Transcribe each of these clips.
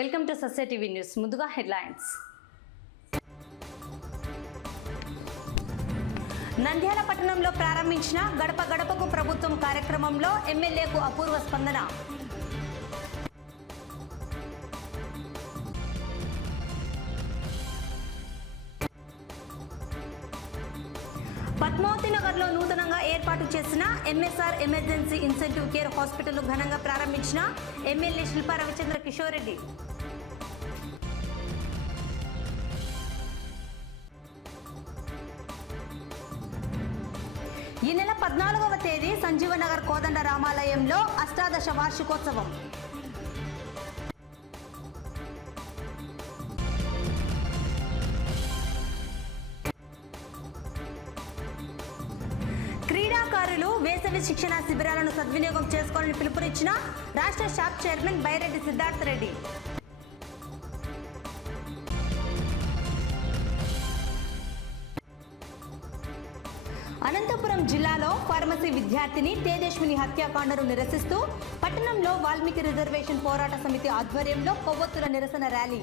Welcome to Sasya TV news. ముందుగా headlines. Nandyal పట్టణంలో ప్రారంభించిన గడప గడపకు ప్రభుత్వం కార్యక్రమంలో ఎమ్మెల్యేకు అపూర్వ స్పందన. పద్మావతి నగర్లో నూతనంగా ఏర్పాటు చేసిన MSR emergency incentive care hospital ఘనంగా ప్రారంభించిన ఎమ్మెల్యే శిల్పా రవిచంద్ర కిషోర్ రెడ్డి. ఈ నెల 14వ తేదీ సంజీవనగర్ కోదండ రామాలయంలో అష్టాదశ వార్షికోత్సవం. క్రీడాకారులు వేసవి శిక్షణ శిబిరాలను సద్వినియోగం చేసుకోవాలని పిలుపునిచ్చిన రాష్ట్ర షాప్ చైర్మన్ బైరెడ్డి సిద్ధార్థ రెడ్డి. అనంతపురం జిల్లాలో ఫార్మసీ విద్యార్థిని తేజస్విని హత్యాకాండను నిరసిస్తూ పట్టణంలో వాల్మీకి రిజర్వేషన్ పోరాట సమితి ఆధ్వర్యంలో కొవ్వొత్తుల నిరసన ర్యాలీ.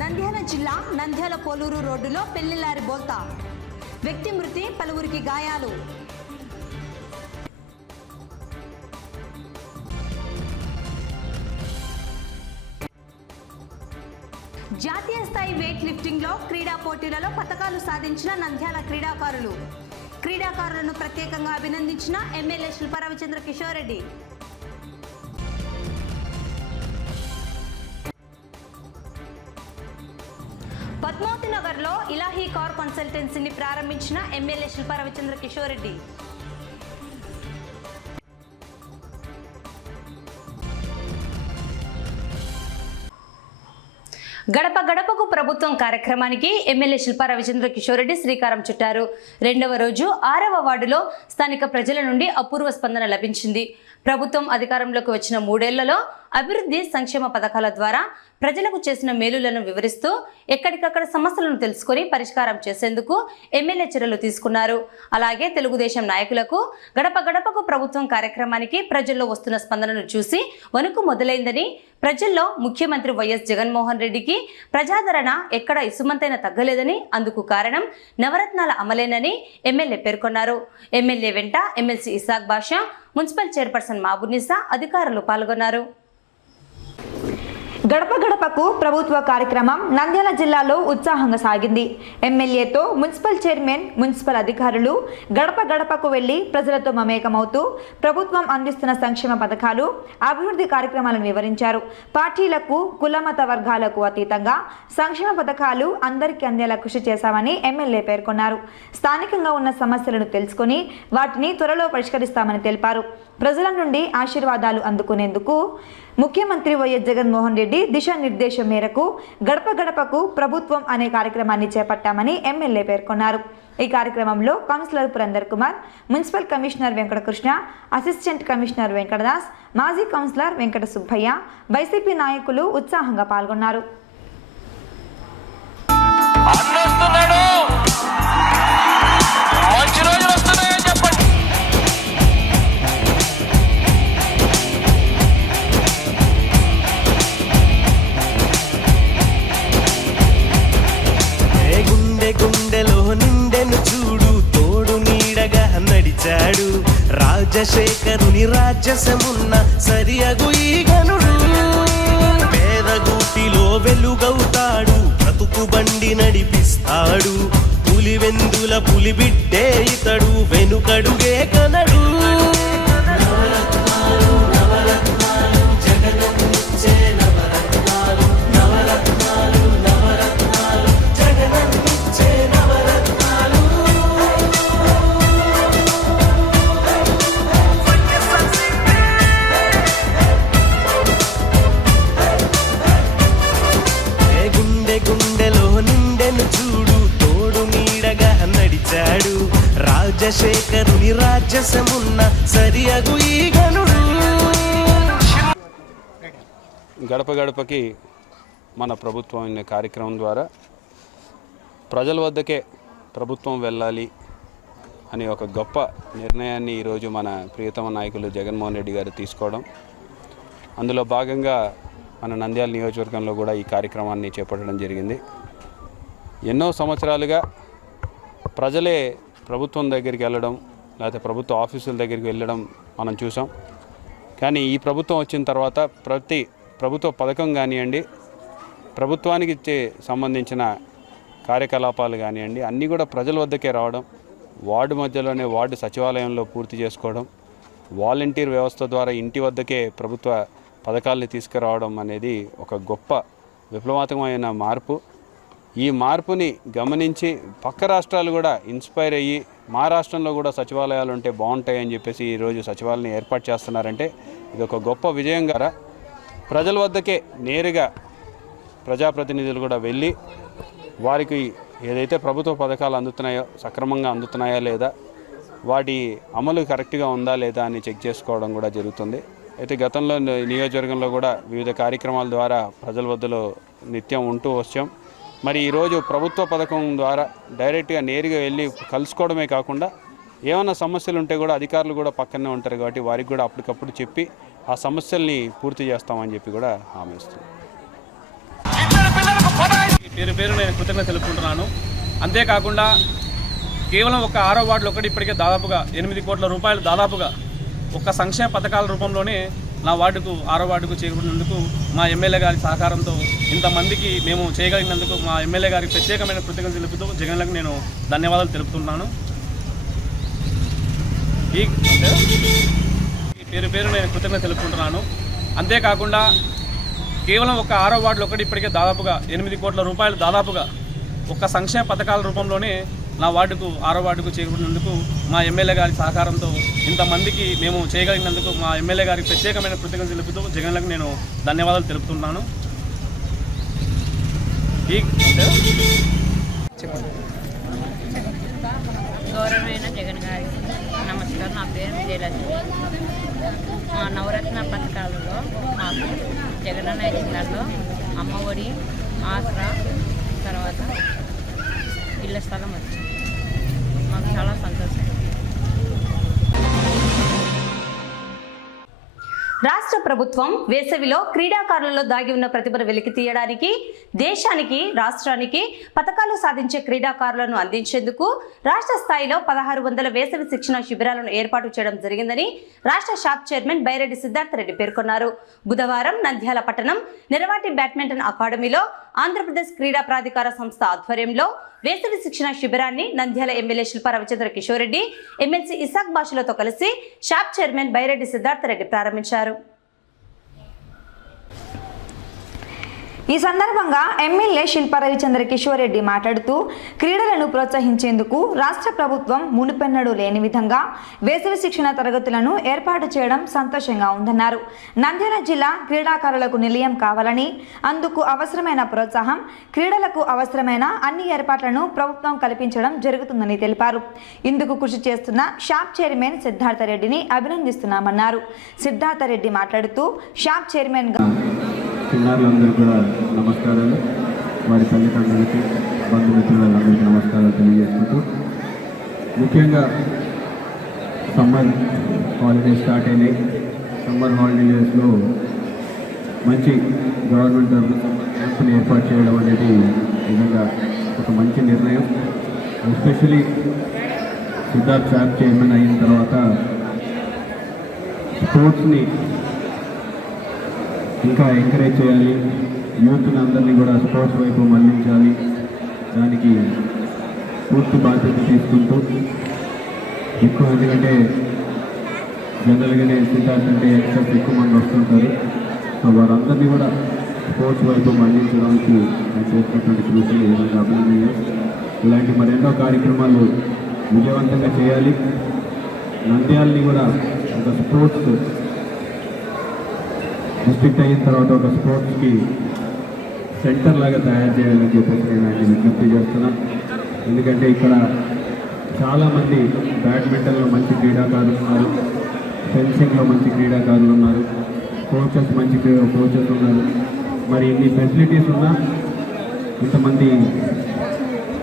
నంద్యాల జిల్లా నంద్యాల పోలూరు రోడ్డులో పెళ్లిలారి బోల్తా, వ్యక్తి మృతి, పలువురికి గాయాలు. జాతీయ స్థాయి వెయిట్ లిఫ్టింగ్ లో క్రీడా పోటీలలో పతకాలు సాధించిన నంద్యాల క్రీడాకారులను ప్రత్యేకంగా అభినందించిన ఎమ్మెల్యే శిల్పా రవిచంద్ర కిషోర్ రెడ్డి. పద్మావతి నగర్ లో ఇలాహీ కార్ కన్సల్టెన్సీని ప్రారంభించిన ఎమ్మెల్యే శిల్పా రవిచంద్ర కిషోర్ రెడ్డి. గడప గడపకు ప్రభుత్వం కార్యక్రమానికి ఎమ్మెల్యే శిల్పా రవిచంద్ర కిషోర్ రెడ్డి శ్రీకారం చుట్టారు. 2వ రోజు 6వ వార్డులో స్థానిక ప్రజల నుండి అపూర్వ స్పందన లభించింది. ప్రభుత్వం అధికారంలోకి వచ్చిన 3 ఏళ్లలో అభివృద్ధి సంక్షేమ పథకాల ద్వారా ప్రజలకు చేసిన మేలులను వివరిస్తూ ఎక్కడికక్కడ సమస్యలను తెలుసుకొని పరిష్కారం చేసేందుకు ఎమ్మెల్యే చర్యలు తీసుకున్నారు. అలాగే తెలుగుదేశం నాయకులకు గడప గడపకు ప్రభుత్వం కార్యక్రమానికి ప్రజల్లో వస్తున్న స్పందనను చూసి వణుకు మొదలైందని, ప్రజల్లో ముఖ్యమంత్రి వైఎస్ జగన్మోహన్ రెడ్డికి ప్రజాదరణ ఎక్కడ ఇసుమంతైనా తగ్గలేదని, అందుకు కారణం నవరత్నాల అమలేనని ఎమ్మెల్యే పేర్కొన్నారు. ఎమ్మెల్యే వెంట ఎమ్మెల్సీ ఇసాక్ బాషా, మున్సిపల్ చైర్పర్సన్ మహబూబునిసా అధికారులు పాల్గొన్నారు. గడప గడపకు ప్రభుత్వ కార్యక్రమం నంద్యాల జిల్లాలో ఉత్సాహంగా సాగింది. ఎమ్మెల్యేతో మున్సిపల్ చైర్మన్, మున్సిపల్ అధికారులు గడప గడపకు వెళ్లి ప్రజలతో మమేకమవుతూ ప్రభుత్వం అందిస్తున్న సంక్షేమ పథకాలు, అభివృద్ధి కార్యక్రమాలను వివరించారు. పార్టీలకు, కులమత వర్గాలకు అతీతంగా సంక్షేమ పథకాలు అందరికీ అందేలా కృషి చేశామని ఎమ్మెల్యే పేర్కొన్నారు. స్థానికంగా ఉన్న సమస్యలను తెలుసుకుని వాటిని త్వరలో పరిష్కరిస్తామని తెలిపారు. ప్రజల నుండి ఆశీర్వాదాలు అందుకునేందుకు ముఖ్యమంత్రి వైఎస్ జగన్మోహన్ రెడ్డి దిశానిర్దేశం మేరకు గడప గడపకు ప్రభుత్వం అనే కార్యక్రమాన్ని చేపట్టామని ఎమ్మెల్యే పేర్కొన్నారు. ఈ కార్యక్రమంలో councillor Purandar Kumar, municipal commissioner Venkatakrishna, assistant commissioner Venkatadas, మాజీ కౌన్సిలర్ వెంకట సుబ్బయ్య, వైసీపీ నాయకులు ఉత్సాహంగా పాల్గొన్నారు. గుండెలో నిండెను చూడు, తోడు నీడగా నడిచాడు రాజశేఖరుని రాజ్యసమున్న సరియగు ఈ గనుడు. పేదగూటిలో వెలుగవుతాడు, బ్రతుకు బండి నడిపిస్తాడు. పులివెందుల పులిబిడ్డే ఇతడు, వెనుకడుగే కనడు. గుండెలో నిండెను చూడు, తోడు నీడగా నడిచాడు రాజశేఖరుని రాజ్యసమున్న సరియగు ఈ గనుడు. గడప గడపకి మన ప్రభుత్వం అనే కార్యక్రమం ద్వారా ప్రజల వద్దకే ప్రభుత్వం వెళ్ళాలి అనే ఒక గొప్ప నిర్ణయాన్ని ఈరోజు మన ప్రియతమ నాయకులు జగన్మోహన్ రెడ్డి గారు తీసుకోవడం, అందులో భాగంగా మన నంద్యాల నియోజకవర్గంలో కూడా ఈ కార్యక్రమాన్ని చేపట్టడం జరిగింది. ఎన్నో సంవత్సరాలుగా ప్రజలే ప్రభుత్వం దగ్గరికి వెళ్ళడం, లేకపోతే ప్రభుత్వ ఆఫీసుల దగ్గరికి వెళ్ళడం మనం చూసాం. కానీ ఈ ప్రభుత్వం వచ్చిన తర్వాత ప్రతి ప్రభుత్వ పథకం కానివ్వండి, ప్రభుత్వానికి సంబంధించిన కార్యకలాపాలు కానివ్వండి, అన్నీ కూడా ప్రజల వద్దకే రావడం, వార్డు మధ్యలోనే వార్డు సచివాలయంలో పూర్తి చేసుకోవడం, వాలంటీర్ వ్యవస్థ ద్వారా ఇంటి వద్దకే ప్రభుత్వ పథకాలని తీసుకురావడం అనేది ఒక గొప్ప విప్లవాత్మకమైన మార్పు. ఈ మార్పుని గమనించి పక్క రాష్ట్రాలు కూడా ఇన్స్పైర్ అయ్యి మా రాష్ట్రంలో కూడా సచివాలయాలు ఉంటే బాగుంటాయని చెప్పేసి ఈరోజు సచివాలయాన్ని ఏర్పాటు చేస్తున్నారంటే ఇది ఒక గొప్ప విజయం గారా. ప్రజల వద్దకే నేరుగా ప్రజాప్రతినిధులు కూడా వెళ్ళి వారికి ఏదైతే ప్రభుత్వ పథకాలు అందుతున్నాయో సక్రమంగా అందుతున్నాయా లేదా, వాటి అమలు కరెక్ట్గా ఉందా లేదా అని చెక్ చేసుకోవడం కూడా జరుగుతుంది. అయితే గతంలో నియోజకవర్గంలో కూడా వివిధ కార్యక్రమాల ద్వారా ప్రజల వద్దలో నిత్యం ఉంటూ వచ్చాం. మరి ఈరోజు ప్రభుత్వ పథకం ద్వారా డైరెక్ట్గా నేరుగా వెళ్ళి కలుసుకోవడమే కాకుండా ఏమైనా సమస్యలు ఉంటే కూడా అధికారులు కూడా పక్కనే ఉంటారు కాబట్టి వారికి కూడా అప్పటికప్పుడు చెప్పి ఆ సమస్యల్ని పూర్తి చేస్తామని చెప్పి కూడా హామీ ఇస్తున్నాం. పేరు పేరు నేను కృతజ్ఞత తెలుపుకుంటున్నాను. అంతేకాకుండా కేవలం ఒక 6వ వార్డులో ఒకటి ఇప్పటికే దాదాపుగా 8 కోట్ల రూపాయలు దాదాపుగా ఒక సంక్షేమ పథకాల రూపంలోనే నా వార్డుకు 6వ వార్డుకు చేకూరినందుకు మా ఎమ్మెల్యే గారి సహకారంతో ఇంతమందికి మేము చేయగలిగినందుకు మా ఎమ్మెల్యే గారికి ప్రత్యేకమైన కృతజ్ఞతలు తెలుపుతూ జగన్లకు నేను ధన్యవాదాలు తెలుపుతున్నాను. ఈ పేరు పేరు నేను కృతజ్ఞత తెలుపుకుంటున్నాను. అంతేకాకుండా కేవలం ఒక 6వ వార్డులో ఒకటి ఇప్పటికే దాదాపుగా 8 కోట్ల రూపాయలు దాదాపుగా ఒక సంక్షేమ పథకాల రూపంలోనే నా వార్డుకు 6వ వార్డుకు చేకూరినందుకు మా ఎమ్మెల్యే గారి సహకారంతో ఇంతమందికి మేము చేయగలిగినందుకు మా ఎమ్మెల్యే గారికి ప్రత్యేకమైన కృతజ్ఞతలు తెలుపుతూ జగన్లకు నేను ధన్యవాదాలు తెలుపుతున్నాను. గౌరవమైన జగన్ గారికి నమస్కారం. నా పేరు విజయలక్ష్మి. మా నవరత్న పథకాలలో మాకు జగనన్న జిల్లాలో అమ్మఒడి, ఆసరా, తర్వాత ఇళ్ల స్థలం వచ్చింది. మాకు చాలా సంతోషం. రాష్ట్ర ప్రభుత్వం వేసవిలో క్రీడాకారులలో దాగి ఉన్న ప్రతిభను వెలికి తీయడానికి దేశానికి, రాష్ట్రానికి పథకాలు సాధించే క్రీడాకారులను అందించేందుకు రాష్ట్ర స్థాయిలో 1600 వేసవి శిక్షణ శిబిరాలను ఏర్పాటు చేయడం జరిగిందని రాష్ట్ర షాప్ చైర్మన్ బైరెడ్డి సిద్ధార్థ రెడ్డి పేర్కొన్నారు. బుధవారం నంద్యాల పట్టణం నిరవాటి బ్యాడ్మింటన్ అకాడమీలో ఆంధ్రప్రదేశ్ క్రీడా ప్రాధికార సంస్థ ఆధ్వర్యంలో వేసవి శిక్షణ శిబిరాన్ని నంద్యాల ఎమ్మెల్యే శిల్పా రవిచంద్ర కిషోర్ రెడ్డి, ఎమ్మెల్సీ ఇసాక్ బాషులతో కలిసి షాప్ చైర్మన్ బైరెడ్డి సిద్ధార్థ రెడ్డి ప్రారంభించారు. ఈ సందర్భంగా ఎమ్మెల్యే శిల్పా రవిచంద్ర కిషోర్ రెడ్డి మాట్లాడుతూ క్రీడలను ప్రోత్సహించేందుకు రాష్ట్ర ప్రభుత్వం మునుపెన్నడూ లేని విధంగా వేసవి శిక్షణ తరగతులను ఏర్పాటు చేయడం సంతోషంగా ఉందన్నారు. నంద్యాల జిల్లా క్రీడాకారులకు నిలయం కావాలని, అందుకు అవసరమైన ప్రోత్సాహం, క్రీడలకు అవసరమైన అన్ని ఏర్పాట్లను ప్రభుత్వం కల్పించడం జరుగుతుందని తెలిపారు. ఇందుకు కృషి చేస్తున్న షాప్ చైర్మన్ సిద్ధార్థ రెడ్డిని అభినందిస్తున్నామన్నారు. సిద్ధార్థ రెడ్డి మాట్లాడుతూ షాప్ చైర్మన్గా చిన్నారులందరూ కూడా నమస్కారాలు, వారి తల్లిదండ్రులకి, బంధుమిత్రులందరికీ నమస్కారాలు తెలియజేసుకుంటూ, ముఖ్యంగా సమ్మర్ హాలిడేస్ స్టార్ట్ అయినాయి. సమ్మర్ హాలిడేస్లో మంచి గవర్నమెంట్ క్యాంపుని ఏర్పాటు చేయడం అనేది నిజంగా ఒక మంచి నిర్ణయం. ఎస్పెషలీ సిద్ధార్థ్ షాప్ చైర్మన్ అయిన తర్వాత స్పోర్ట్స్ని ఇంకా ఎంకరేజ్ చేయాలి, యూత్ని అందరినీ కూడా స్పోర్ట్స్ వైపు మళ్లించాలి. దానికి పూర్తి బాధ్యత తీసుకుంటూ ఎక్కువ, ఎందుకంటే జనరల్గానే సిద్ధార్థ్ అంటే యంగ్స్టర్స్ ఎక్కువ మంది వస్తుంటారు. సో వారందరినీ కూడా స్పోర్ట్స్ వైపు మళ్లించడానికి నేను చేసినటువంటి కృషి ఏదైనా అభినందనీయం. ఇలాంటి మరెన్నో కార్యక్రమాలు విజయవంతంగా చేయాలి. నంద్యాలని కూడా ఒక స్పోర్ట్స్ డిస్ట్రిక్ట్ అయిన తర్వాత ఒక స్పోర్ట్స్కి సెంటర్ లాగా తయారు చేయాలని చెప్పేసి నేను ఆయన విజ్ఞప్తి చేస్తున్నాను. ఎందుకంటే ఇక్కడ చాలామంది బ్యాడ్మింటన్లో మంచి క్రీడాకారులు ఉన్నారు, ఫెన్సింగ్లో మంచి క్రీడాకారులు ఉన్నారు, మంచి కోచెస్ ఉన్నారు. మరి ఇన్ని ఫెసిలిటీస్ ఉన్నా ఇంతమంది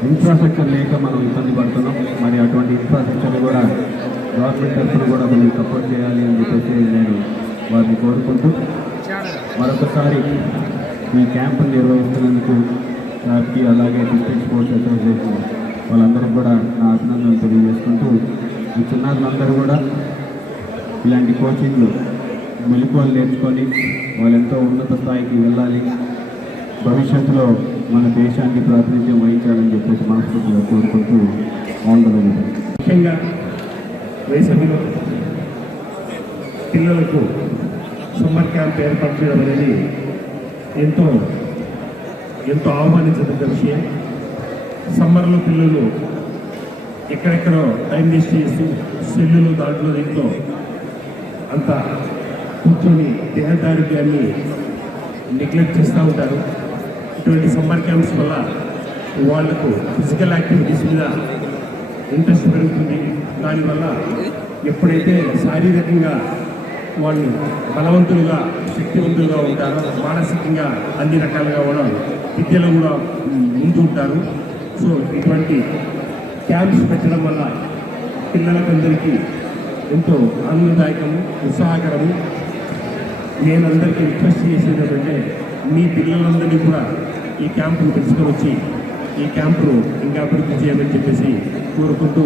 ఇన్ఫ్రాస్ట్రక్చర్ లేక మనం ఇబ్బంది పడుతున్నాం. మరి అటువంటి ఇన్ఫ్రాస్ట్రక్చర్ కూడా గవర్నమెంట్ తరఫున కూడా కొంచెం సపోర్ట్ చేయాలి అని చెప్పేసి నేను వారిని కోరుకుంటూ మరొకసారి ఈ క్యాంపును నిర్వహిస్తున్నందుకు సార్కి అలాగే డిస్ట్రిక్ట్ స్పోర్ట్స్ అసోసియేషన్ వాళ్ళందరికీ కూడా నా అభినందనలు తెలియజేసుకుంటూ ఈ చిన్నారులందరూ కూడా ఇలాంటి కోచింగ్లు మెలకువలు నేర్చుకొని వాళ్ళు ఎంతో ఉన్నత స్థాయికి వెళ్ళాలి, భవిష్యత్తులో మన దేశానికి ప్రాతినిధ్యం వహించాలని చెప్పేసి మనస్ఫూర్తిగా కోరుకుంటూ బాగుంటుంది. ముఖ్యంగా వేసవిలో పిల్లలకు సమ్మర్ క్యాంప్ ఏర్పాటు చేయడం అనేది ఎంతో ఆహ్వానించదగ్గ విషయం. సమ్మర్లో పిల్లలు ఎక్కడెక్కడో టైం వేస్ట్ చేస్తూ సెల్లులు దాంట్లో దీంట్లో అంత కూర్చొని దేహదారుగ్యాన్ని నెగ్లెక్ట్ చేస్తూ ఉంటారు. ఇటువంటి సమ్మర్ క్యాంప్స్ వల్ల వాళ్లకు ఫిజికల్ యాక్టివిటీస్ మీద ఇంట్రెస్ట్ పెరుగుతుంది. దానివల్ల ఎప్పుడైతే శారీరకంగా వాళ్ళు బలవంతులుగా శక్తివంతులుగా ఉంటారో మానసికంగా అన్ని రకాలుగా కూడా విద్యలో కూడా ముందు ఉంటారు. సో ఇటువంటి క్యాంప్స్ పెట్టడం వల్ల పిల్లలకందరికీ ఎంతో ఆనందదాయకము, ఉత్సాహకరము. నేను అందరికీ రిక్వెస్ట్ చేసేది ఏంటంటే మీ పిల్లలందరినీ కూడా ఈ క్యాంపును తీసుకొని వచ్చి ఈ క్యాంపును ఇంకా అభివృద్ధి చేయమని చెప్పేసి కోరుకుంటూ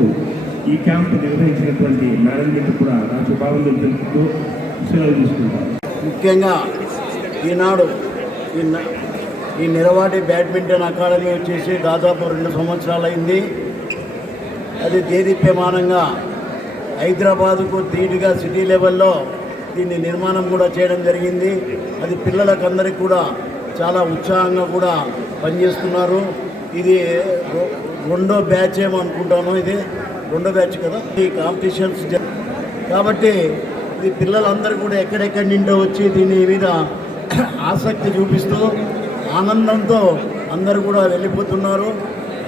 ఈ క్యాంపు నిర్వహించినటువంటి మేనేజ్మెంట్ కూడా నా శుభావంతులు తెలుపుతూ సెలవు తీసుకుంటాను. ముఖ్యంగా ఈనాడు ఈ నిరవాటి బ్యాడ్మింటన్ అకాడమీ వచ్చేసి దాదాపు 2 సంవత్సరాలు అయింది. అది దేదీప్యమానంగా హైదరాబాదుకు ధీటుగా సిటీ లెవెల్లో దీన్ని నిర్మాణం కూడా చేయడం జరిగింది. అది పిల్లలకందరికీ కూడా చాలా ఉత్సాహంగా కూడా పనిచేస్తున్నారు. ఇది 2వ బ్యాచ్ ఏమో అనుకుంటాను, ఇది 2వ బ్యాచ్ కదా. ఈ కాంపిటీషన్స్ కాబట్టి ఇది పిల్లలందరూ కూడా ఎక్కడెక్కడి నుండో వచ్చి దీని మీద ఆసక్తి చూపిస్తూ ఆనందంతో అందరూ కూడా వెళ్ళిపోతున్నారు.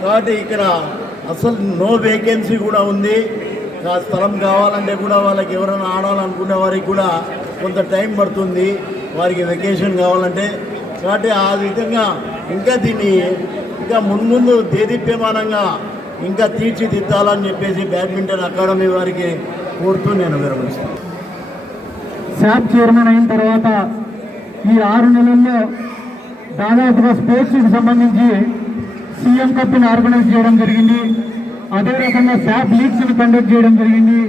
కాబట్టి ఇక్కడ అసలు నో వేకెన్సీ కూడా ఉంది. స్థలం కావాలంటే కూడా వాళ్ళకి ఎవరైనా ఆడాలనుకునే వారికి కూడా కొంత టైం పడుతుంది, వారికి వెకేషన్ కావాలంటే. కాబట్టి ఆ విధంగా ఇంకా దీన్ని ఇంకా మున్ముందు దేదీప్యమానంగా ఇంకా తీర్చిదిద్దాలని చెప్పేసి బ్యాడ్మింటన్ అకాడమీ వారికి కోరుతూ నేను విరమిస్తాను. శాప్ చైర్మన్ అయిన తర్వాత ఈ 6 నెలల్లో దాదాపుగా స్పోర్ట్స్కి సంబంధించి సీఎం కప్ని ఆర్గనైజ్ చేయడం జరిగింది. అదే రకంగా శాప్ లీగ్స్ని కండక్ట్ చేయడం జరిగింది.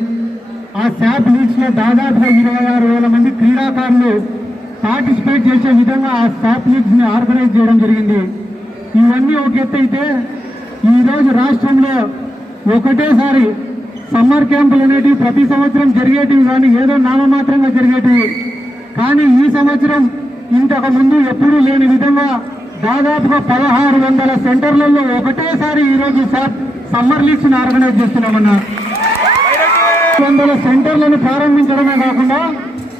ఆ శాప్ లీగ్స్లో దాదాపుగా 26,000 మంది క్రీడాకారులు పార్టిసిపేట్ చేసే విధంగా ఆ శాప్ లీగ్స్ని ఆర్గనైజ్ చేయడం జరిగింది. ఇవన్నీ ఒక ఎత్తు అయితే ఈరోజు రాష్ట్రంలో ఒకటేసారి సమ్మర్ క్యాంపులు అనేటివి ప్రతి సంవత్సరం జరిగేటివి కానీ ఏదో నామమాత్రంగా జరిగేటివి. కానీ ఈ సంవత్సరం ఇంతకు ముందు ఎప్పుడూ లేని విధంగా దాదాపుగా 1,600 సెంటర్లలో ఒకటేసారి ఈరోజు సమ్మర్ లీగ్స్ని ఆర్గనైజ్ చేస్తున్నామన్నా. 100 సెంటర్లను ప్రారంభించడమే కాకుండా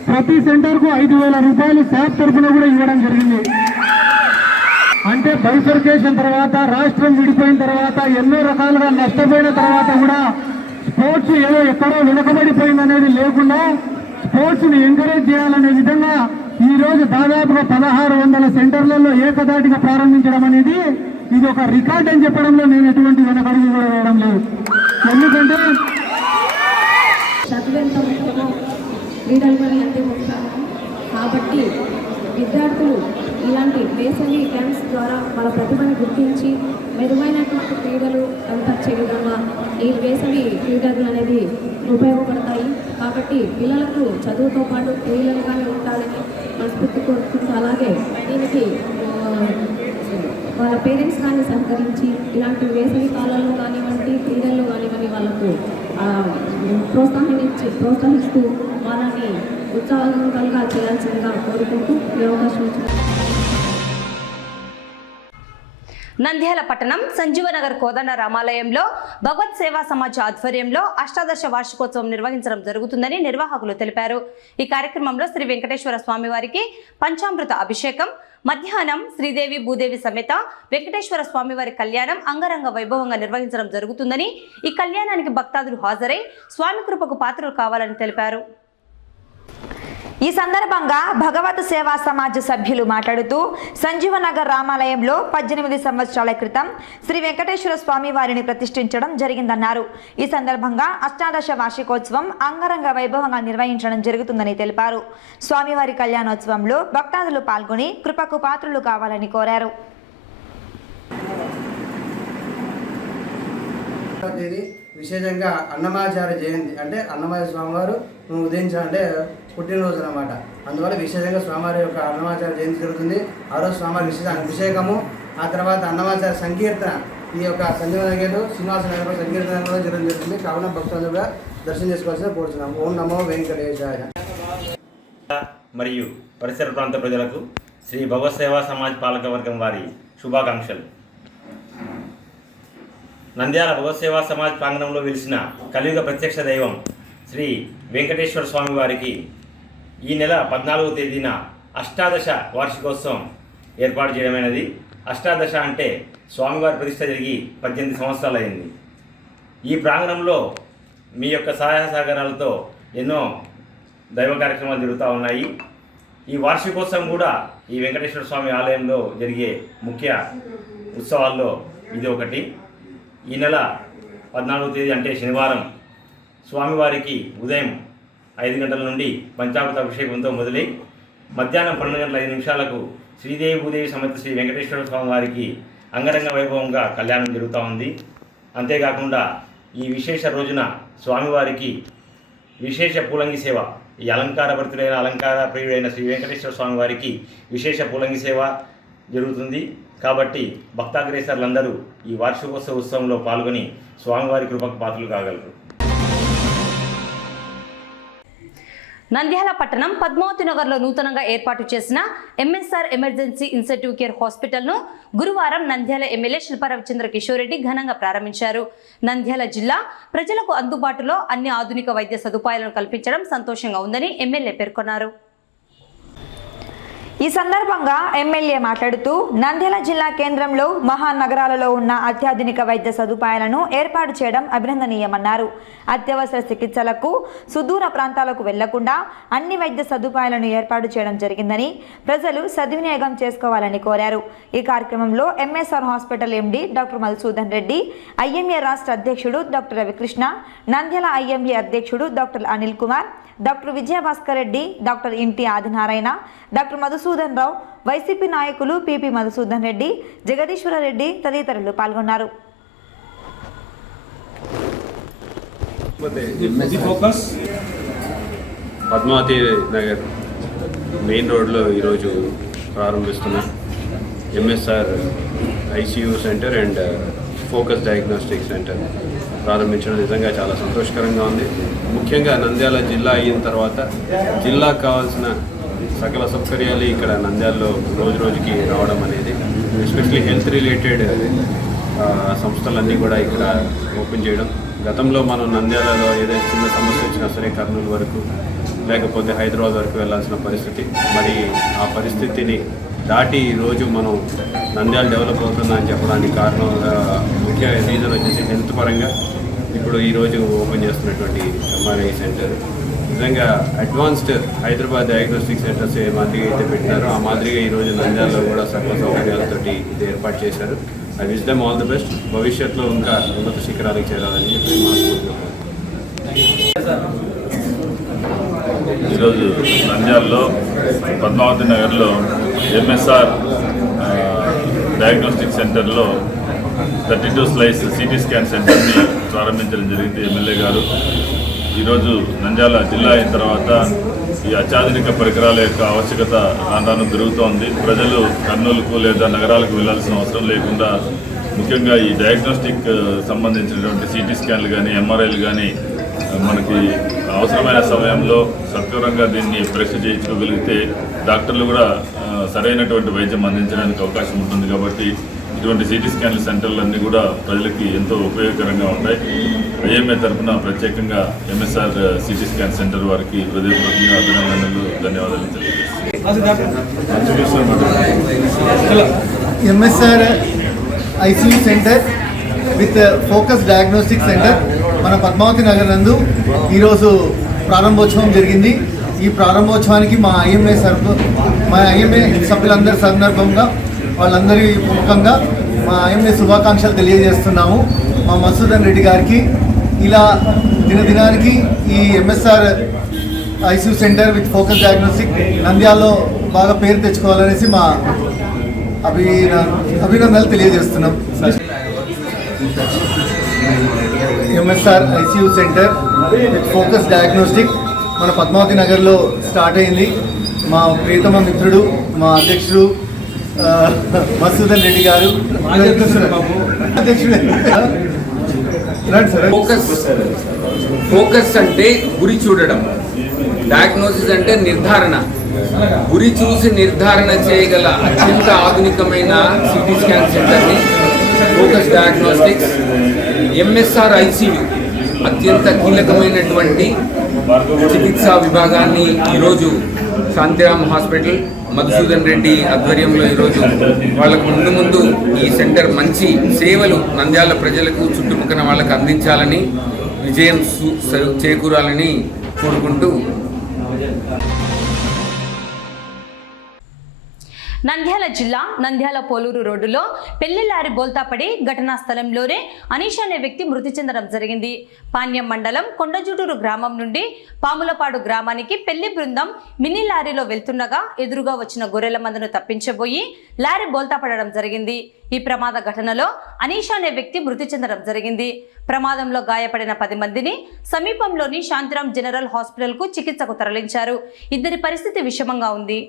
ప్రతి సెంటర్కు 5,000 రూపాయలు శాప్ తరఫున కూడా ఇవ్వడం జరిగింది. అంటే బైఫర్కేషన్ తర్వాత, రాష్ట్రం విడిపోయిన తర్వాత, ఎన్నో రకాలుగా నష్టపోయిన తర్వాత కూడా స్పోర్ట్స్ ఏదో ఎక్కడో వెనుకబడిపోయిందనేది లేకుండా స్పోర్ట్స్ని ఎంకరేజ్ చేయాలనే విధంగా ఈరోజు దాదాపుగా 1,600 సెంటర్లలో ఏకదాటిగా ప్రారంభించడం అనేది ఇది ఒక రికార్డ్ అని చెప్పడంలో నేను ఎటువంటి వెనకడుగు కూడా వేయడం లేదు. ఎందుకంటే చదువెంత ముఖ్యమో క్రీడలు కూడా అంతే ముఖ్యమో. కాబట్టి విద్యార్థులు ఇలాంటి వేసవి క్యాంప్స్ ద్వారా వాళ్ళ ప్రతిభను గుర్తించి మెరుగైనటువంటి క్రీడలు కనపరిచే విధంగా ఈ వేసవి క్రీడలు అనేది ఉపయోగపడతాయి. కాబట్టి పిల్లలకు చదువుతో పాటు క్రీడలుగానే ఉండాలని మనస్ఫూర్తి కోరుకుంటూ, అలాగే దీనికి వాళ్ళ పేరెంట్స్ కానీ సహకరించి ఇలాంటి వేసవి కాలంలో కానివ్వండి, క్రీడల్లో కానివ్వండి వాళ్ళకు ప్రోత్సహిస్తూ వాళ్ళని ఉత్సాహంగా చేయాల్సిందిగా కోరుకుంటూ ఈ అవకాశం ఇచ్చింది. నంద్యాల పట్టణం సంజీవనగర్ కోదండ రామాలయంలో భగవత్ సేవా సమాజ్ ఆధ్వర్యంలో అష్టాదశ వార్షికోత్సవం నిర్వహించడం జరుగుతుందని నిర్వాహకులు తెలిపారు. ఈ కార్యక్రమంలో శ్రీ వెంకటేశ్వర స్వామి వారికి పంచామృత అభిషేకం, మధ్యాహ్నం శ్రీదేవి భూదేవి సమేత వెంకటేశ్వర స్వామి వారి కళ్యాణం అంగరంగ వైభవంగా నిర్వహించడం జరుగుతుందని, ఈ కళ్యాణానికి భక్తాదులు హాజరై స్వామి కృపకు పాత్రలు కావాలని తెలిపారు. ఈ సందర్భంగా భగవత్ సేవా సమాజ్ సభ్యులు మాట్లాడుతూ సంజీవనగర్ రామాలయంలో 18 సంవత్సరాల క్రితం శ్రీ వెంకటేశ్వర స్వామి వారిని ప్రతిష్ఠించడం జరిగిందన్నారు. ఈ సందర్భంగా అష్టాదశ వార్షికోత్సవం అంగరంగ వైభవంగా నిర్వహించడం జరుగుతుందని తెలిపారు. స్వామివారి కళ్యాణోత్సవంలో భక్తాదులు పాల్గొని కృపకు పాత్రులు కావాలని కోరారు. విశేషంగా అన్నమాచార్య జయంతి అంటే అన్నమయ్య స్వామివారు ఉదయించాలంటే పుట్టినరోజు అనమాట. అందువల్ల విశేషంగా స్వామివారి యొక్క అన్నమాచార్య జయంతి జరుగుతుంది. ఆ రోజు స్వామివారి విశేష అభిషేకము, ఆ తర్వాత అన్నమాచార్య సంకీర్తన ఈ యొక్క సంజీవనగర్ శ్రీనివాస నగరంలో సంకీర్తన కూడా జరుగుతుంది. కావున భక్తులు కూడా దర్శనం చేసుకోవాల్సిన కోరుతున్నాం. ఓం నమో వెంకటేశాయ. మరియు పరిసర ప్రాంత ప్రజలకు శ్రీ భగవత్ సేవా సమాజ్ పాలకవర్గం వారి శుభాకాంక్షలు. నంద్యాల భగవత్ సేవా సమాజ్ ప్రాంగణంలో వెలిసిన కలియుగ ప్రత్యక్ష దైవం శ్రీ వెంకటేశ్వర స్వామి వారికి ఈ నెల 14వ తేదీన అష్టాదశ వార్షికోత్సవం ఏర్పాటు చేయడమైనది. అష్టాదశ అంటే స్వామివారి ప్రతిష్ట జరిగి 18 సంవత్సరాలు అయింది. ఈ ప్రాంగణంలో మీ యొక్క సహాయ సహకారాలతో ఎన్నో దైవ కార్యక్రమాలు జరుగుతూ ఉన్నాయి. ఈ వార్షికోత్సవం కూడా ఈ వెంకటేశ్వర స్వామి ఆలయంలో జరిగే ముఖ్య ఉత్సవాల్లో ఇది ఒకటి. ఈ నెల 14వ తేదీ అంటే శనివారం స్వామివారికి ఉదయం 5 గంటల నుండి పంచామృత అభిషేకంతో మొదలై మధ్యాహ్నం 12 గంటల 5 నిమిషాలకు శ్రీదేవి భూదేవి సమేత శ్రీ వెంకటేశ్వర స్వామి వారికి అంగరంగ వైభవంగా కళ్యాణం జరుగుతూ ఉంది. అంతేకాకుండా ఈ విశేష రోజున స్వామివారికి విశేష పూలంగి సేవ, ఈ అలంకార ప్రియుడైన శ్రీ వెంకటేశ్వర స్వామి వారికి విశేష పూలంగి సేవ జరుగుతుంది. కాబట్టి భక్తాగ్రేసర్లందరూ ఈ వార్షికోత్సవ ఉత్సవంలో పాల్గొని స్వామివారి కృపకు పాత్రలు కాగలరు. నంద్యాల పట్టణం పద్మావతి నగర్లో నూతనంగా ఏర్పాటు చేసిన ఎంఎస్ఆర్ ఎమర్జెన్సీ ఇన్సెంటివ్ కేర్ హాస్పిటల్ను గురువారం నంద్యాల ఎమ్మెల్యే శిల్పా రవిచంద్ర కిషోర్ రెడ్డి ఘనంగా ప్రారంభించారు. నంద్యాల జిల్లా ప్రజలకు అందుబాటులో అన్ని ఆధునిక వైద్య సదుపాయాలను కల్పించడం సంతోషంగా ఉందని ఎమ్మెల్యే పేర్కొన్నారు. ఈ సందర్భంగా ఎమ్మెల్యే మాట్లాడుతూ నంద్యాల జిల్లా కేంద్రంలో మహానగరాలలో ఉన్న అత్యాధునిక వైద్య సదుపాయాలను ఏర్పాటు చేయడం అభినందనీయమన్నారు. అత్యవసర చికిత్సలకు సుదూర ప్రాంతాలకు వెళ్లకుండా అన్ని వైద్య సదుపాయాలను ఏర్పాటు చేయడం జరిగిందని ప్రజలు సద్వినియోగం చేసుకోవాలని కోరారు. ఈ కార్యక్రమంలో MSR hospital MD doctor Madhusudan Reddy, IMA రాష్ట్ర అధ్యక్షుడు డాక్టర్ రవికృష్ణ, నంద్యాల ఐఎంఏ అధ్యక్షుడు doctor Anil Kumar, doctor Vijayabhaskar Reddy, doctor Inti Adinarayana, doctor Madhusudan Rao, YCP నాయకులు పిపి మధుసూదన్ రెడ్డి, జగదీశ్వర రెడ్డి తదితరులు పాల్గొన్నారు. పద్మావతి నగర్ మెయిన్ రోడ్లో ఈరోజు ప్రారంభిస్తున్న MSR ICU centre and focus diagnostic centre ప్రారంభించడం నిజంగా చాలా సంతోషకరంగా ఉంది. ముఖ్యంగా నంద్యాల జిల్లా అయిన తర్వాత జిల్లాకు కావాల్సిన సకల సౌకర్యాలు ఇక్కడ నంద్యాలలో రోజు రోజుకి రావడం అనేది, ఎస్పెషలీ హెల్త్ రిలేటెడ్ సంస్థలన్నీ కూడా ఇక్కడ ఓపెన్ చేయడం. గతంలో మనం నంద్యాలలో ఏదైనా చిన్న సమస్య వచ్చినా సరే కర్నూలు వరకు లేకపోతే హైదరాబాద్ వరకు వెళ్ళాల్సిన పరిస్థితి, మరి ఆ పరిస్థితిని దాటి ఈరోజు మనం నంద్యాల డెవలప్ అవుతుందని చెప్పడానికి కారణం ముఖ్య రీజన్ వచ్చేసి హెల్త్ పరంగా ఇప్పుడు ఈరోజు ఓపెన్ చేస్తున్నటువంటి ఎంఆర్ఐ సెంటర్ నిజంగా అడ్వాన్స్డ్ హైదరాబాద్ డయాగ్నోస్టిక్ సెంటర్స్ ఏ మాదిరిగా అయితే పెట్టినారో ఆ మాదిరిగా ఈరోజు నంద్యాలలో కూడా సకల సౌకర్యాలతో ఇది ఏర్పాటు చేశారు. I wish them all the best. భవిష్యత్తులో ఇంకా ఉన్నత శిఖరాలకు చేరాలని చెప్పి ఈరోజు నంద్యాలలో పద్మావతి నగర్లో ఎంఎస్ఆర్ డయాగ్నోస్టిక్ సెంటర్లో 32 స్లైస్ సిటీ స్కాన్ సెంటర్ని ప్రారంభించడం జరిగింది. ఎమ్మెల్యే గారు ఈరోజు నంద్యాల జిల్లా అయిన తర్వాత ఈ అత్యాధునిక పరికరాల యొక్క ఆవశ్యకత రాను పెరుగుతోంది. ప్రజలు కర్నూలుకు లేదా నగరాలకు వెళ్లాల్సిన అవసరం లేకుండా ముఖ్యంగా ఈ డయాగ్నోస్టిక్ సంబంధించినటువంటి సిటీ స్కాన్లు కానీ ఎంఆర్ఐలు కానీ మనకి అవసరమైన సమయంలో సత్వరంగా దీన్ని పరీక్ష చేయించుకోగలిగితే డాక్టర్లు కూడా సరైనటువంటి వైద్యం అందించడానికి అవకాశం ఉంటుంది. కాబట్టి ఇటువంటి సిటీ స్కాన్ల సెంటర్లన్నీ కూడా ప్రజలకి ఎంతో ఉపయోగకరంగా ఉంటాయి. ఐఎంఏ తరఫున ప్రత్యేకంగా ఎంఎస్ఆర్ సిటీ స్కాన్ సెంటర్ వారికి హృదయపూర్వకంగా అభినందనలు, ధన్యవాదాలు తెలియజేస్తున్నాను. MSR ICU centre with focus diagnostic centre మన పద్మావతి నగర్ నందు ఈరోజు ప్రారంభోత్సవం జరిగింది. ఈ ప్రారంభోత్సవానికి మా ఐఎంఏ సభ్యులందరి సందర్భంగా వాళ్ళందరి ముఖంగా మా ఐఎంఏ శుభాకాంక్షలు తెలియజేస్తున్నాము. మా మధుసూదన్ రెడ్డి గారికి ఇలా దినదినానికి ఈ MSR ICU centre with focus diagnostic నంద్యాలలో బాగా పేరు తెచ్చుకోవాలనేసి మా అభినందనలు తెలియజేస్తున్నాం. MSR ICU centre with focus diagnostic మన పద్మావతి నగర్లో స్టార్ట్ అయింది. మా ప్రియతమ మిత్రుడు మా అధ్యక్షుడు మధుసూదన్ రెడ్డి గారు అధ్యక్షుడు. ఫోకస్ అంటే గురి చూడడం, డయాగ్నోసిస్ అంటే నిర్ధారణ. గురి చూసి నిర్ధారణ చేయగల అత్యంత ఆధునికమైన సిటీ స్కాన్ సెంటర్ని ఫోకస్ డయాగ్నోస్టిక్స్. ఎంఎస్ఆర్ ఐసీయూ అత్యంత కీలకమైనటువంటి చికిత్సా విభాగాన్ని ఈరోజు శాంతిరామ్ హాస్పిటల్ మధుసూదన్ రెడ్డి ఆధ్వర్యంలో ఈరోజు వాళ్ళకు ముందు ఈ సెంటర్ మంచి సేవలు నంద్యాల ప్రజలకు చుట్టుపక్కల వాళ్ళకు అందించాలని, విజయం చేకూరాలని కోరుకుంటూ నంద్యాల జిల్లా నంద్యాల పోలూరు రోడ్డులో పెళ్లి లారీ బోల్తాపడి ఘటనా స్థలంలోనే అనీష్ అనే వ్యక్తి మృతి చెందడం జరిగింది. పాణ్యం మండలం కొండజుటూరు గ్రామం నుండి పాములపాడు గ్రామానికి పెళ్లి బృందం మినీ లారీలో వెళ్తుండగా ఎదురుగా వచ్చిన గొర్రెల మందను తప్పించబోయి లారీ బోల్తాపడడం జరిగింది. ఈ ప్రమాద ఘటనలో అనీష్ అనే వ్యక్తి మృతి చెందడం జరిగింది. ప్రమాదంలో గాయపడిన 10 మందిని సమీపంలోని శాంతిరామ్ జనరల్ హాస్పిటల్కు చికిత్సకు తరలించారు. ఇద్దరి పరిస్థితి విషమంగా ఉంది.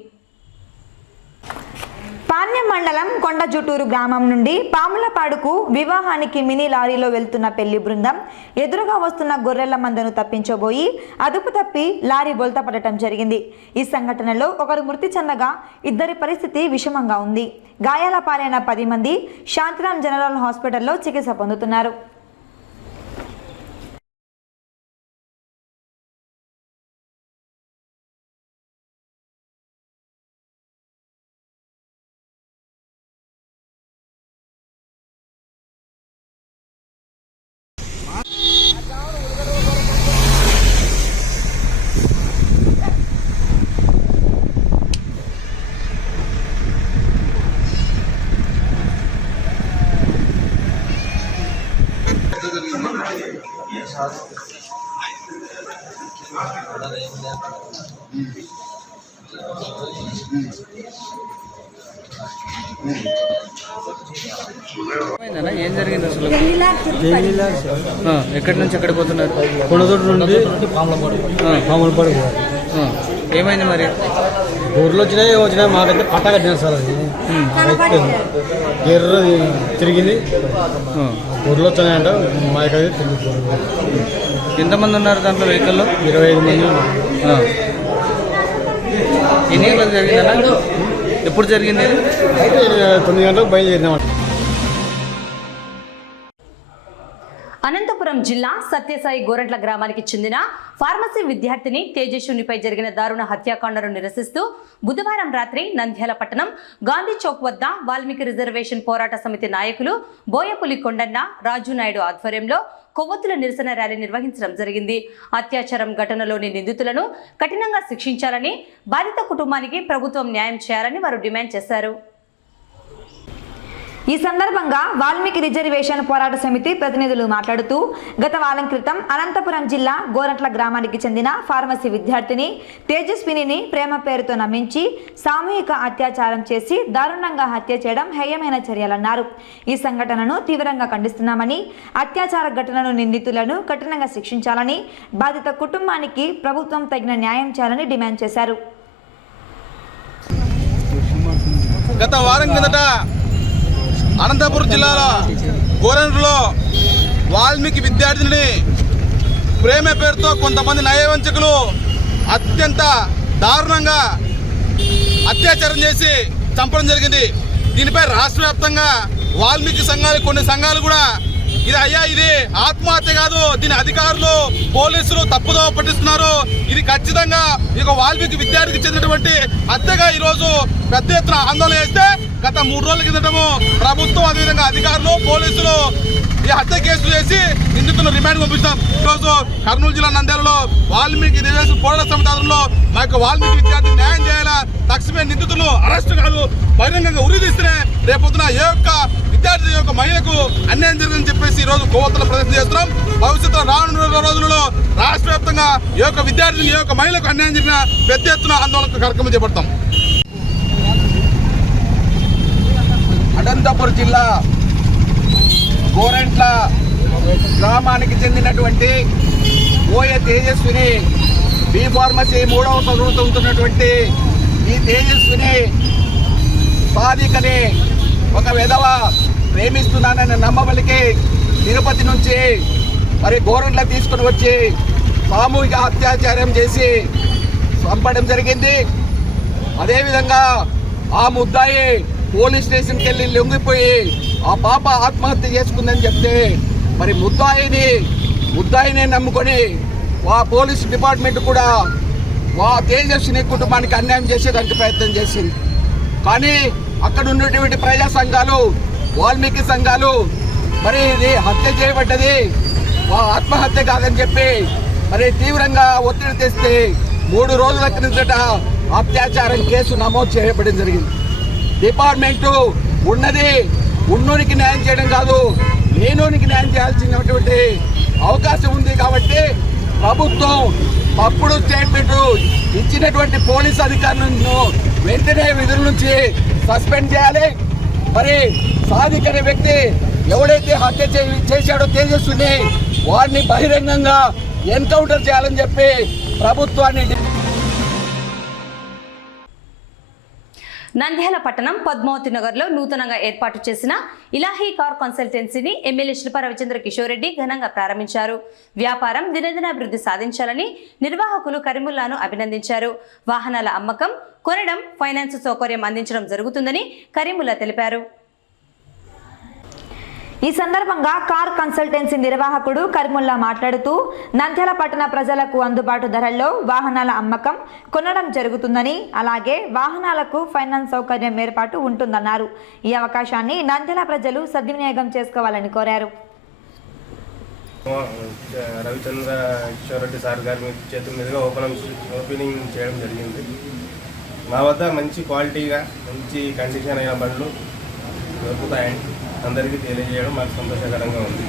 పాణ్యం మండలం కొండజుటూరు గ్రామం నుండి పాములపాడుకు వివాహానికి మినీ లారీలో వెళ్తున్న పెళ్లి బృందం ఎదురుగా వస్తున్న గొర్రెల మందను తప్పించబోయి అదుపు తప్పి లారీ బోల్తాపడటం జరిగింది. ఈ సంఘటనలో ఒకరు మృతి చెందగా ఇద్దరి పరిస్థితి విషమంగా ఉంది. గాయాల పాలైన 10 మంది శాంతిరామ్ జనరల్ హాస్పిటల్లో చికిత్స పొందుతున్నారు. ఏం జరిగింది అసలు? ఎక్కడి నుంచి ఎక్కడికి పోతున్నారు? కొండదొడ్డు నుండి పాములపాడు. ఏమైంది మరి? ఊర్లో వచ్చినాయి మాకైతే పట్టా కట్టినారు సార్. అది గెర్ర తిరిగింది. ఊర్లో వచ్చినాయంట మాకైతే తిరిగి. ఎంతమంది ఉన్నారు దాంట్లో వెహికల్లో? 25 మంది. ఎన్ని గంటలకు జరిగిందన్నా? ఎప్పుడు జరిగింది? 9 గంటలకు బయలుదేరినామంట. అనంతపురం జిల్లా సత్యసాయి గోరంట్ల గ్రామానికి చెందిన ఫార్మసీ విద్యార్థిని తేజస్వినిపై జరిగిన దారుణ హత్యాకాండను నిరసిస్తూ బుధవారం రాత్రి నంద్యాల పట్టణం గాంధీ చౌక్ వద్ద వాల్మీకి రిజర్వేషన్ పోరాట సమితి నాయకులు బోయపులి కొండన్న, రాజు నాయుడు ఆధ్వర్యంలో కొవ్వొత్తుల నిరసన ర్యాలీ నిర్వహించడం జరిగింది. అత్యాచారం ఘటనలోని నిందితులను కఠినంగా శిక్షించాలని, బాధిత కుటుంబానికి ప్రభుత్వం న్యాయం చేయాలని వారు డిమాండ్ చేశారు. ఈ సందర్భంగా వాల్మీకి రిజర్వేషన్ పోరాట సమితి ప్రతినిధులు మాట్లాడుతూ గత వారం క్రితం అనంతపురం జిల్లా గోరంట్ల గ్రామానికి చెందిన ఫార్మసీ విద్యార్థిని తేజస్వినిని ప్రేమ పేరుతో నమ్మించి సామూహిక అత్యాచారం చేసి దారుణంగా హత్య చేయడం హేయమైన చర్యలన్నారు. ఈ సంఘటనను తీవ్రంగా ఖండిస్తున్నామని, అత్యాచార ఘటనను నిందితులను కఠినంగా శిక్షించాలని, బాధిత కుటుంబానికి ప్రభుత్వం తగిన న్యాయం చేయాలని డిమాండ్ చేశారు. గత వారం కిందట అనంతపురం జిల్లాలో గోరంట్లలో వాల్మీకి విద్యార్థిని ప్రేమ పేరుతో కొంతమంది నయవంచకులు అత్యంత దారుణంగా అత్యాచారం చేసి చంపడం జరిగింది. దీనిపై రాష్ట్ర వ్యాప్తంగా వాల్మీకి సంఘాలు, కొన్ని సంఘాలు కూడా ఇది ఆత్మహత్య కాదు, దీని అధికారులు, పోలీసులు తప్పుదోవ పట్టిస్తున్నారు, ఇది ఖచ్చితంగా ఇక వాల్మీకి విద్యార్థికి చెందినటువంటి హత్యగా ఈరోజు పెద్ద ఎత్తున ఆందోళన చేస్తే గత 3 రోజుల కిందటము ప్రభుత్వం, అదేవిధంగా అధికారులు, పోలీసులు ఈ హత్య కేసులు వేసి నిందితులను రిమాండ్ పంపిస్తాం. ఈరోజు కర్నూలు జిల్లా నంద్యాలలో వాల్మీకి రిజర్వేషన్ పోరాట సమితి ఆధ్వర్యంలో మా యొక్క వాల్మీకి విద్యార్థి న్యాయం చేయాలా, తక్షణమే నిందితులు అరెస్ట్ కాదు బహిరంగంగా ఉరిదీస్తే రేపొద్దున ఏ యొక్క విద్యార్థి యొక్క మహిళకు అన్యాయం జరిగిందని చెప్పేసి ఈరోజు కోవత్తల ప్రదర్శన చేస్తున్నాం. భవిష్యత్తులో రానున్న రోజులలో రాష్ట్ర వ్యాప్తంగా ఏ యొక్క విద్యార్థిని ఏ యొక్క మహిళకు అన్యాయం జరిగిన పెద్ద ఎత్తున ఆందోళన కార్యక్రమం చేపడతాం. అనంతపురం జిల్లా గోరెంట్ల గ్రామానికి చెందినటువంటి ఓయ తేజస్విని బి ఫార్మసీ 3వ చదువుతున్నటువంటి ఈ తేజస్విని సాధికని ఒక విధవ ప్రేమిస్తున్నానని నమ్మబలికి తిరుపతి నుంచి మరి గోరెంట్ల తీసుకుని వచ్చి సామూహిక అత్యాచారం చేసి చంపడం జరిగింది. అదేవిధంగా ఆ ముద్దాయి పోలీస్ స్టేషన్కి వెళ్ళి లొంగిపోయి ఆ పాప ఆత్మహత్య చేసుకుందని చెప్తే మరి ముద్దాయిని నమ్ముకొని ఆ పోలీస్ డిపార్ట్మెంట్ కూడా ఆ తేజస్విని కుటుంబానికి అన్యాయం చేసేదానికి ప్రయత్నం చేసింది. కానీ అక్కడ ఉన్నటువంటి ప్రజా సంఘాలు, వాల్మీకి సంఘాలు మరి ఇది హత్య చేయబడ్డది ఆత్మహత్య కాదని చెప్పి మరి తీవ్రంగా ఒత్తిడి తెస్తే 3 రోజుల క్రిందట అత్యాచారం కేసు నమోదు చేయబడడం జరిగింది. డిపార్ట్మెంటు ఉన్నోనికి న్యాయం చేయడం కాదు, లేనోనికి న్యాయం చేయాల్సినటువంటి అవకాశం ఉంది. కాబట్టి ప్రభుత్వం అప్పుడు స్టేట్మెంట్ ఇచ్చినటువంటి పోలీస్ అధికారులను వెంటనే విధుల నుంచి సస్పెండ్ చేయాలి. మరి సాధికనే వ్యక్తి ఎవడైతే హత్య చేశాడో తేజస్విని వారిని బహిరంగంగా ఎన్కౌంటర్ చేయాలని చెప్పి ప్రభుత్వాన్ని. నంద్యాల పట్టణం పద్మావతి నగర్లో నూతనంగా ఏర్పాటు చేసిన ఇలాహీ కార్ కన్సల్టెన్సీని ఎమ్మెల్యే శిల్పా రవిచంద్ర కిషోర్ రెడ్డి ఘనంగా ప్రారంభించారు. వ్యాపారం దినదినాభివృద్ధి సాధించాలని నిర్వాహకులు కరీముల్లాను అభినందించారు. వాహనాల అమ్మకం, కొనడం, ఫైనాన్స్ సౌకర్యం అందించడం జరుగుతుందని కరీముల్లా తెలిపారు. ఈ సందర్భంగా కార్ కన్సల్టెన్సీ నిర్వాహకుడు కరీముల్లా మాట్లాడుతూ నంద్యాల పట్టణ ప్రజలకు అందుబాటు ధరల్లో వాహనాల అమ్మకం, కొనడం జరుగుతుందని, అలాగే వాహనాలకు ఫైనాన్స్ సౌకర్యం ఏర్పాటు ఉంటుందన్నారు. ఈ అవకాశాన్ని నంద్యాల ప్రజలు సద్వినియోగం చేసుకోవాలని కోరారు. రవిచంద్ర కిషోర్ రెడ్డి సార్ గారి చేతుల మీదుగా ఓపెనింగ్ చేయడం జరిగింది. మా వద్ద మంచి క్వాలిటీగా మంచి కండిషన్ అయిన బండ్లు దొరుకుతాయండి. అందరికీ తెలియజేయడం మాకు సంతోషకరంగా ఉంది.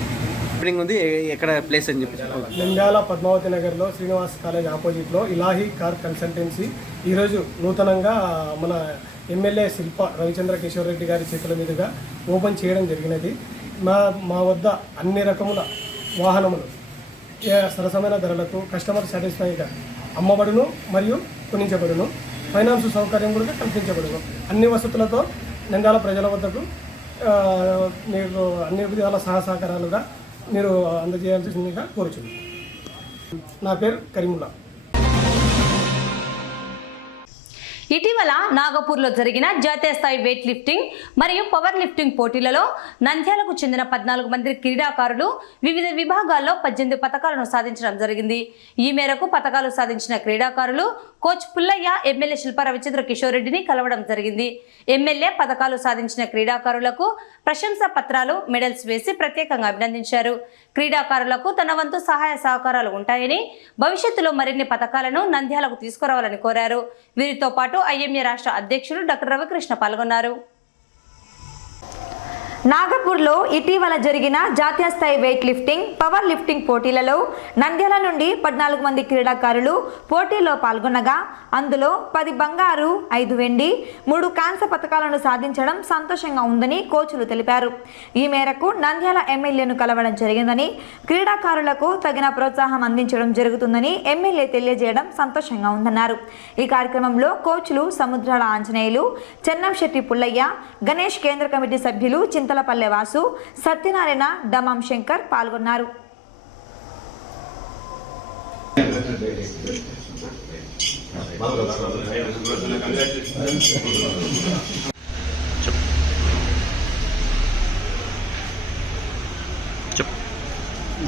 ఉంది ఎక్కడ ప్లేస్ అని చెప్పి నంద్యాల పద్మావతి నగర్లో శ్రీనివాస్ కాలేజ్ ఆపోజిట్లో ఇలాహీ కార్ కన్సల్టెన్సీ ఈరోజు నూతనంగా మన ఎమ్మెల్యే శిల్పా రవిచంద్ర కిషోర్ రెడ్డి గారి చేతుల మీదుగా ఓపెన్ చేయడం జరిగినది. మా వద్ద అన్ని రకముల వాహనములు సరసమైన ధరలకు కస్టమర్ సాటిస్ఫైగా అమ్మబడును మరియు కొనించబడును. ఫైనాన్స్ సౌకర్యం కూడా కల్పించబడును. అన్ని వసతులతో నంద్యాల ప్రజల వద్దకు మీకు అన్ని విధాల సహకారాలుగా మీరు అందజేయాల్సిందిగా కోరుచున్నాను. నా పేరు కరీముల్లా. ఇటీవల నాగపూర్లో జరిగిన జాతీయ స్థాయి వెయిట్ లిఫ్టింగ్ మరియు పవర్ లిఫ్టింగ్ పోటీలలో నంద్యాలకు చెందిన 14 మంది క్రీడాకారులు వివిధ విభాగాల్లో 18 పతకాలను సాధించడం జరిగింది. ఈ మేరకు పతకాలు సాధించిన క్రీడాకారులు కోచ్ పుల్లయ్య ఎమ్మెల్యే శిల్పా రవిచంద్ర కిషోర్ రెడ్డిని కలవడం జరిగింది. ఎమ్మెల్యే పతకాలు సాధించిన క్రీడాకారులకు ప్రశంసా పత్రాలు, మెడల్స్ వేసి ప్రత్యేకంగా అభినందించారు. క్రీడాకారులకు తన వంతు సహాయ సహకారాలు ఉంటాయని, భవిష్యత్తులో మరిన్ని పతకాలను నంద్యాలకు తీసుకురావాలని కోరారు. వీరితో పాటు ఐఎంఏ రాష్ట్ర అధ్యక్షులు డాక్టర్ రవికృష్ణ పాల్గొన్నారు. నాగపూర్లో ఇటీవల జరిగిన జాతీయ స్థాయి వెయిట్ లిఫ్టింగ్, పవర్ లిఫ్టింగ్ పోటీలలో నంద్యాల నుండి 14 మంది క్రీడాకారులు పోటీలో పాల్గొనగా అందులో 10 బంగారు, 5 వెండి, 3 కాంస్య పతకాలను సాధించడం సంతోషంగా ఉందని కోచ్లు తెలిపారు. ఈ మేరకు నంద్యాల ఎమ్మెల్యేను కలవడం జరిగిందని, క్రీడాకారులకు తగిన ప్రోత్సాహం అందించడం జరుగుతుందని ఎమ్మెల్యే తెలియజేయడం సంతోషంగా ఉందన్నారు. ఈ కార్యక్రమంలో కోచ్లు సముద్రాల ఆంజనేయులు, చెన్నంశెట్టి పుల్లయ్య, గణేష్ కేంద్ర కమిటీ సభ్యులు చింతలపల్లె వాసు, సత్యనారాయణ, దమాం శంకర్ పాల్గొన్నారు.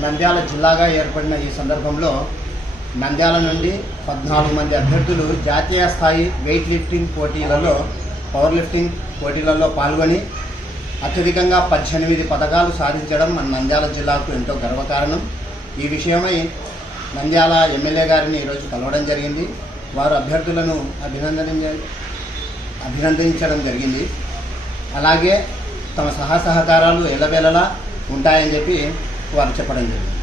నంద్యాల జిల్లాగా ఏర్పడిన ఈ సందర్భంలో నంద్యాల నుండి 14 మంది అభ్యర్థులు జాతీయ స్థాయి వెయిట్ లిఫ్టింగ్ పోటీలలో, పవర్ లిఫ్టింగ్ పోటీలలో పాల్గొని అత్యధికంగా 18 పథకాలు సాధించడం మన నంద్యాల జిల్లాకు ఎంతో గర్వకారణం. ఈ విషయమై నంద్యాల ఎమ్మెల్యే గారిని ఈరోజు కలవడం జరిగింది. వారు అభ్యర్థులను అభినందించడం జరిగింది. అలాగే తమ సహకారాలు ఎల్లవేళలా ఉంటాయని చెప్పి వారు చెప్పడం జరిగింది.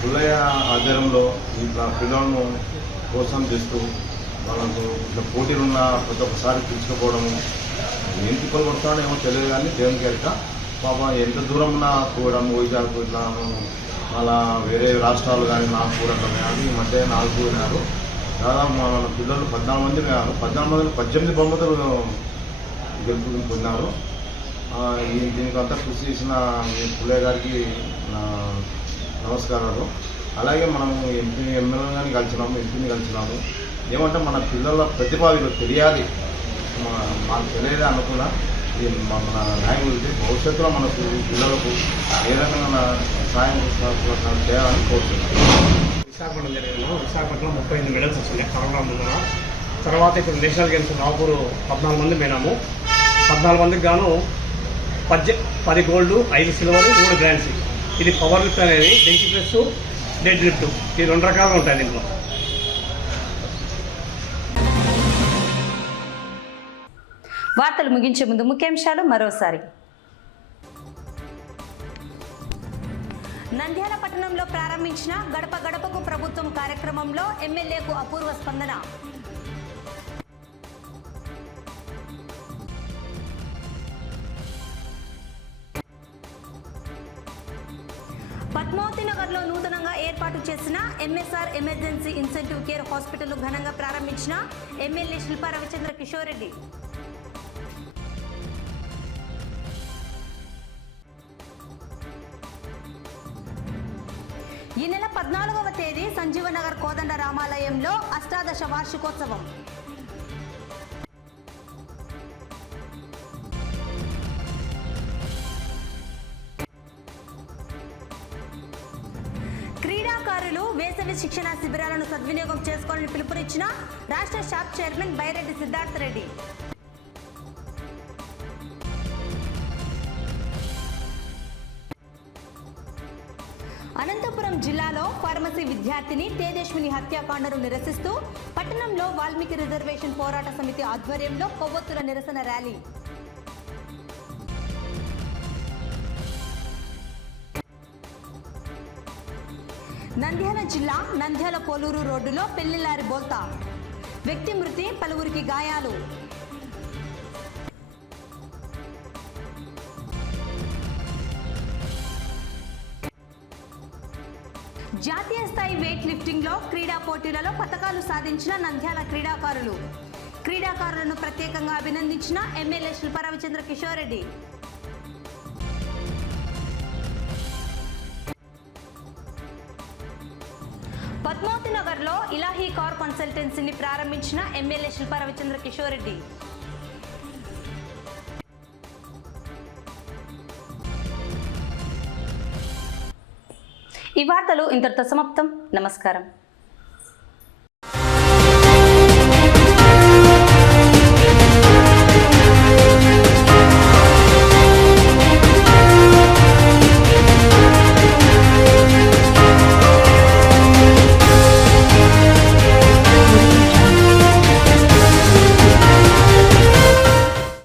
పుల్లయ్య ఆధ్వర్యంలో ఇట్లా పిల్లలను కోసం చేస్తూ వాళ్ళకు ఇట్లా పోటీలు ఉన్న ప్రతి ఒక్కసారి పిలుచుకోవడము ఏం తిప్పలు కొడతానేమో తెలియదు కానీ దేవుని గారిక పాప ఎంత దూరం ఉన్నా కూడా వైజాగ్ ఇట్లా అలా వేరే రాష్ట్రాలు కానీ నాకు కూడా కానీ ఈ మధ్య 4 ఉన్నారు. దాదాపు మన పిల్లలు 14 మంది ఉన్నారు. 14 మంది 18 బహుమతులు గెలుపుకున్నారు. దీనికంతా కృషి చేసిన పుల్లయ్య గారికి నా నమస్కారాలు. అలాగే మనము ఎమ్మెల్యే కానీ కలిసినాము, ఎంపీని కలిసినాము. ఏమంటే మన పిల్లల ప్రతిభ వీళ్ళకి తెలియాలి, మాకు తెలియదు అనుకున్నా మన నాయకులకి భవిష్యత్తులో మనకు పిల్లలకు ఏ రకంగా సాయం చేయాలని కోరుతున్నాను. విశాఖపట్నం జరిగిన విశాఖపట్నం 38 మెడల్స్ వస్తున్నాయి కరోనా ముందున. తర్వాత ఇప్పుడు నేషనల్ గేమ్స్ రాపూర్ 14 మంది పోయినాము. 14 మందికి గాను 10 గోల్డ్, 5 సిల్వర్, 3 గ్రాండ్స్. ఇది పవర్ లిఫ్ట్ అనేది బెంచ్ ప్రెస్, డెడ్ లిఫ్ట్, ఇది 2 రకాలుగా ఉంటాయి దీంట్లో. వార్తలు ముగించే ముందు ముఖ్యాంశాలు మరోసారి. నంద్యాల పట్టణంలో ప్రారంభించిన గడప గడపకు ప్రభుత్వం కార్యక్రమంలో ఎమ్మెల్యేకు అపూర్వ స్పందన. పద్మావతి నగర్లో నూతనంగా ఏర్పాటు చేసిన MSR emergency incentive care hospital ఘనంగా ప్రారంభించిన ఎమ్మెల్యే శిల్పా రవిచంద్ర కిషోర్ రెడ్డి. ఈ నెల 14వ తేదీ సంజీవనగర్ కోదండ రామాలయంలో అష్టాదశ వార్షికోత్సవం. క్రీడాకారులు వేసవి శిక్షణ శిబిరాలను సద్వినియోగం చేసుకోవాలని పిలుపునిచ్చిన రాష్ట్ర షాప్ చైర్మన్ బైరెడ్డి సిద్ధార్థ రెడ్డి. అనంతపురం జిల్లాలో ఫార్మసీ విద్యార్థిని తేజస్విని హత్యాకాండను నిరసిస్తూ పట్టణంలో వాల్మీకి రిజర్వేషన్ పోరాట సమితి ఆధ్వర్యంలో కొవ్వొత్తుల నిరసన ర్యాలీ. నంద్యాల జిల్లా నంద్యాల పోలూరు రోడ్డులో పెళ్లిలారి బోల్తా, వ్యక్తి మృతి, పలువురికి గాయాలు. జాతీయ స్థాయి వెయిట్ లిఫ్టింగ్ లో క్రీడా పోటీలలో పతకాలు సాధించిన నంద్యాల క్రీడాకారులను ప్రత్యేకంగా అభినందించిన ఎమ్మెల్యే శిల్పా రవిచంద్ర కిషోర్ రెడ్డి. పద్మావతి నగర్ లో ఇలాహీ కార్ కన్సల్టెన్సీని ప్రారంభించిన ఎమ్మెల్యే శిల్పా రవిచంద్ర కిషోర్ రెడ్డి. ఈ వార్తలు ఇంతటితో సమాప్తం. నమస్కారం.